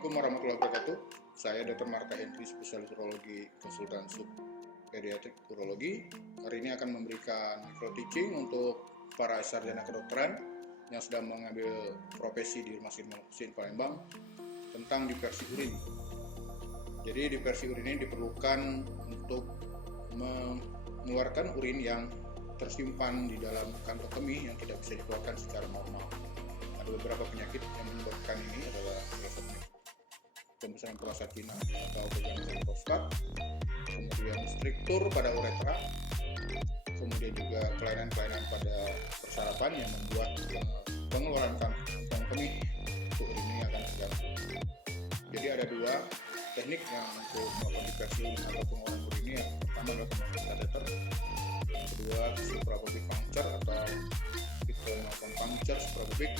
Assalamualaikum warahmatullahi wabarakatuh. Saya Dr. Marta Hendri, spesialis urologi, konsultan subpediatrik urologi. Hari ini akan memberikan micro teaching untuk para sarjana kedokteran yang sedang mengambil profesi di Rumah Sakit Muhammad Palembang tentang diversi urin. Jadi diversi urin ini diperlukan untuk mengeluarkan urin yang tersimpan di dalam kantong kemih yang tidak bisa dikeluarkan secara normal. Ada beberapa penyakit yang menyebabkan ini adalah salah satunya pembesaran prostat atau pembesaran prostat, kemudian struktur pada uretra, kemudian juga kelainan-kelainan pada persarapan yang membuat pengeluaran kantong kemih untuk urin ini akan terganggu. Jadi ada dua teknik yang untuk melakukan diversi urin atau pengeluaran urin ini. Yang pertama adalah pemakaian kateter, yang kedua suprapubic puncture atau kita melakukan puncture suprapubic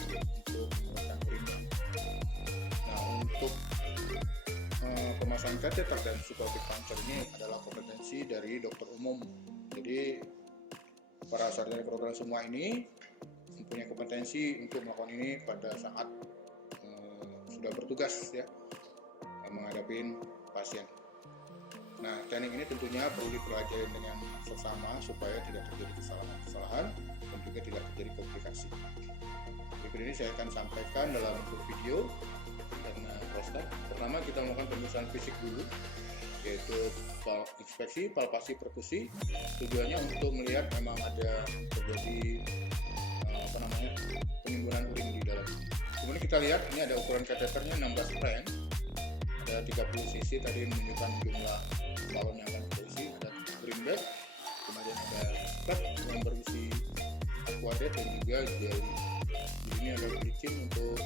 untuk mengeluarkan urinnya. Nah, untuk pemasangan kateter dan suprapubic puncture ini adalah kompetensi dari dokter umum. Jadi para sarjana kedokteran semua ini mempunyai kompetensi untuk melakukan ini pada saat sudah bertugas ya menghadapi pasien. Nah, teknik ini tentunya perlu dipelajari dengan seksama supaya tidak terjadi kesalahan dan juga tidak terjadi komplikasi. Berikut ini saya akan sampaikan dalam bentuk video karena prostat. Pertama kita melakukan pemeriksaan fisik dulu, yaitu inspeksi, palpasi, perkusi. Tujuannya untuk melihat memang ada terjadi penimbunan urin di dalam. Kemudian kita lihat ini ada ukuran kateternya 16 Fren. Ada 30 cc tadi menunjukkan jumlah balon yang akan kita isi. Ada urin bag, kemudian ada cup yang berisi aquadet dan juga jelly. Di sini ada bleaching untuk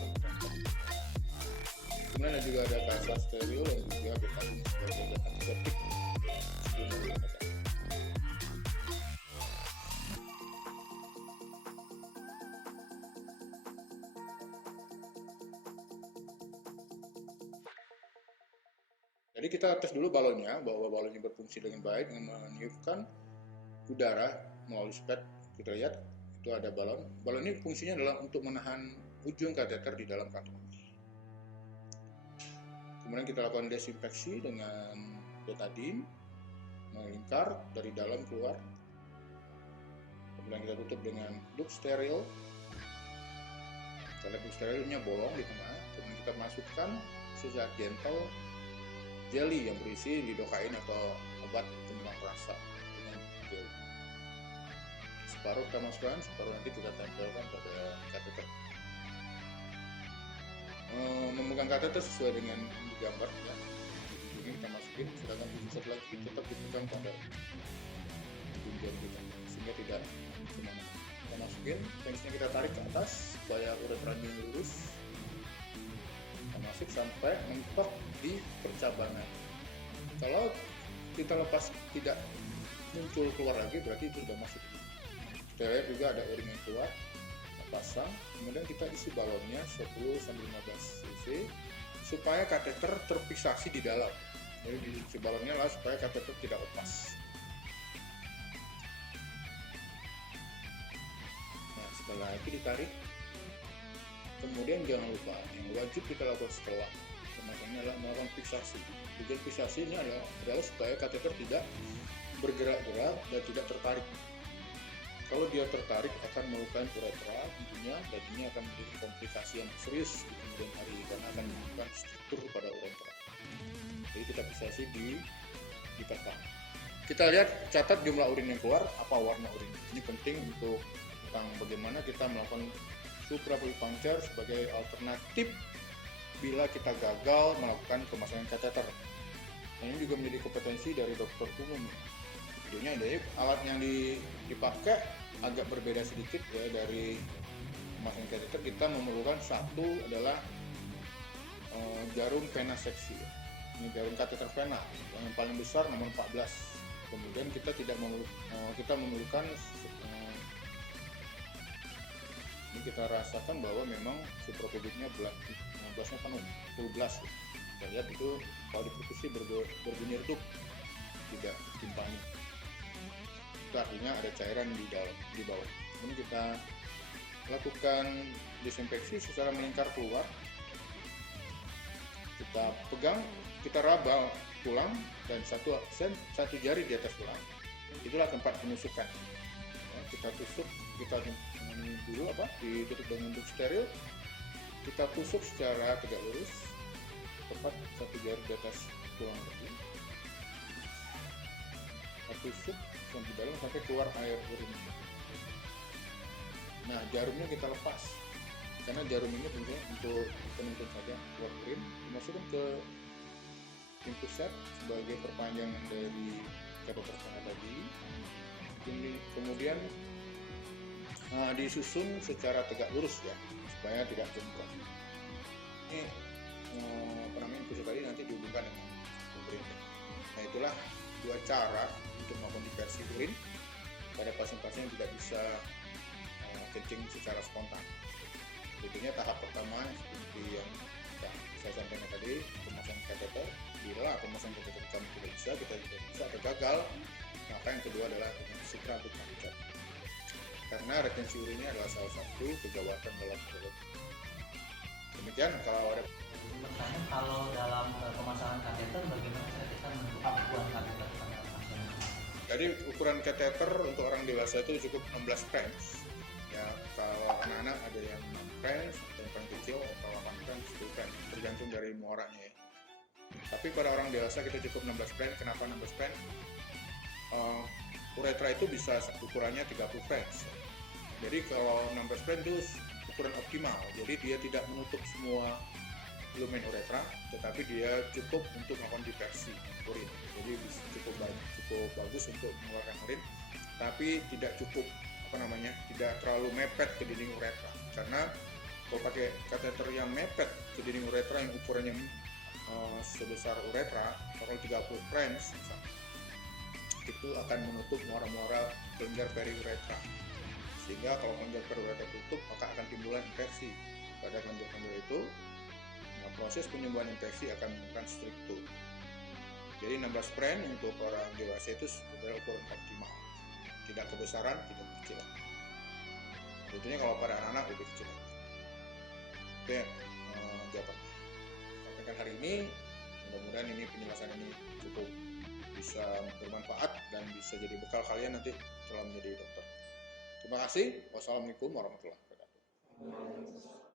kemudian ada juga ada kasa steril dan juga betadine sebagai zat antiseptik sebelum menggunakan. Jadi kita tes dulu balonnya bahwa balonnya berfungsi dengan baik dengan meniupkan udara melalui spet. Kita lihat itu ada balon. Balon ini fungsinya adalah untuk menahan ujung kateter di dalam kantong. Kemudian kita lakukan desinfeksi dengan betadine, melingkar dari dalam keluar. Kemudian kita tutup dengan duct steril. Kita lihat duct sterilnya bolong di tengah. Kemudian kita masukkan secara gentle jelly yang berisi lidocaine atau obat pengurangan rasa dengan gel. Separuh kita masukkan, separuh nanti kita tempelkan pada kateter. Memegang kateter sesuai dengan digambar ya. Ini kita masukin, sedangkan ujung satu lagi tetap dipegang pada ujung kita sehingga tidak kemana. Kita masukin, penisnya kita tarik ke atas supaya uretranya lurus. Kita masuk sampai mentok di percabangan. Kalau kita lepas tidak muncul keluar lagi berarti itu sudah masuk. Kita lihat juga ada urin yang keluar. Pasang, kemudian kita isi balonnya 10-15 cc supaya kateter terfiksasi di dalam. Jadi diisi balonnya lah supaya kateter tidak lepas. Nah, setelah itu ditarik. Kemudian jangan lupa yang wajib kita lakukan setelah pemasangannya adalah melakukan fiksasi. Tujuan fiksasi ini adalah supaya kateter tidak bergerak-gerak dan tidak tertarik. Kalau dia tertarik akan melukai uretra tentunya, dan ini akan menjadi komplikasi yang serius di kemudian hari karena akan menimbulkan struktur pada uretra. Jadi kita fiksasi di peta. Kita lihat catat jumlah urin yang keluar, apa warna urin. Ini penting untuk tentang bagaimana kita melakukan suprapubic puncture sebagai alternatif bila kita gagal melakukan pemasangan kateter. Nah, ini juga menjadi kompetensi dari dokter umum. Videonya ada alat yang dipakai agak berbeda sedikit ya dari pemasangan kateter. Kita memerlukan satu adalah jarum vena seksi. Ini jarum kateter vena yang paling besar nomor 14. Kemudian kita memerlukan ini kita rasakan bahwa memang suprapubicnya 15-nya penuh, full blast. Kita lihat itu kalau diperkusi berbunyi redup, tidak timpani. Itu artinya ada cairan di bawah. Kemudian kita lakukan disinfeksi secara melingkar keluar. Kita pegang, kita raba tulang dan satu jari di atas tulang. Itulah tempat penusukan. Ya, kita tusuk, kita dulu ditutup dengan bentuk steril. Kita tusuk secara tegak lurus, tepat satu jari di atas tulang tadi. Kita tusuk sampai dalam sampai keluar air urin. Nah, jarumnya kita lepas, karena jarum ini tentunya untuk penuntun saja keluar urin, dimasukkan ke pintu set sebagai perpanjangan dari kateter tengah tadi. Kemudian disusun secara tegak lurus ya, supaya tidak jongkok. Ini infus tadi nanti dihubungkan dengan urin. Nah, itulah dua cara untuk melakukan diversi urin pada pasien-pasien yang tidak bisa kencing secara spontan. Tentunya tahap pertama seperti yang saya sampaikan tadi, pemasangan kateter. Bila pemasangan kateter kami tidak bisa, kita juga bisa atau gagal, maka yang kedua adalah retensi sutra untuk mengikat. Karena retensi urin ini adalah salah satu kegawatan dalam perut. Demikian kalau ada pertanyaan, kalau dalam pemasangan kateter bagaimana cara kita menentukan ukuran kateter pada pasien? Jadi ukuran kateter untuk orang dewasa itu cukup 16 French. Ya, kalau anak-anak ada yang 6 French, atau yang paling kecil atau 8 French, 10 French, tergantung dari muaranya ya. Tapi pada orang dewasa kita cukup 16 French. Kenapa 16 French? Uretra itu bisa ukurannya 30 French. Jadi kalau 16 French itu ukuran optimal. Jadi dia tidak menutup semua lumen uretra, tetapi dia cukup untuk melakukan diversi urin. Jadi cukup bagus untuk mengeluarkan urin, tapi tidak cukup tidak terlalu mepet ke dinding uretra. Karena kalau pakai kateter yang mepet ke dinding uretra yang ukurannya sebesar uretra, kalau 30 French itu akan menutup muara-muara kelenjar periuretra. Sehingga kalau kelenjar periuretra tutup, maka akan timbulan infeksi pada kelenjar-kelenjar itu. Nah, proses penyembuhan infeksi akan menggunakan struktur. Jadi 16 French untuk orang dewasa itu adalah ukuran optimal. Tidak kebesaran, tidak kecilan. Tentunya kalau pada anak-anak lebih kecil. Oke, jawabannya. Sampaikan hari ini, mudah-mudahan ini penjelasan ini cukup bisa bermanfaat dan bisa jadi bekal kalian nanti setelah menjadi dokter. Terima kasih. Wassalamualaikum warahmatullahi wabarakatuh.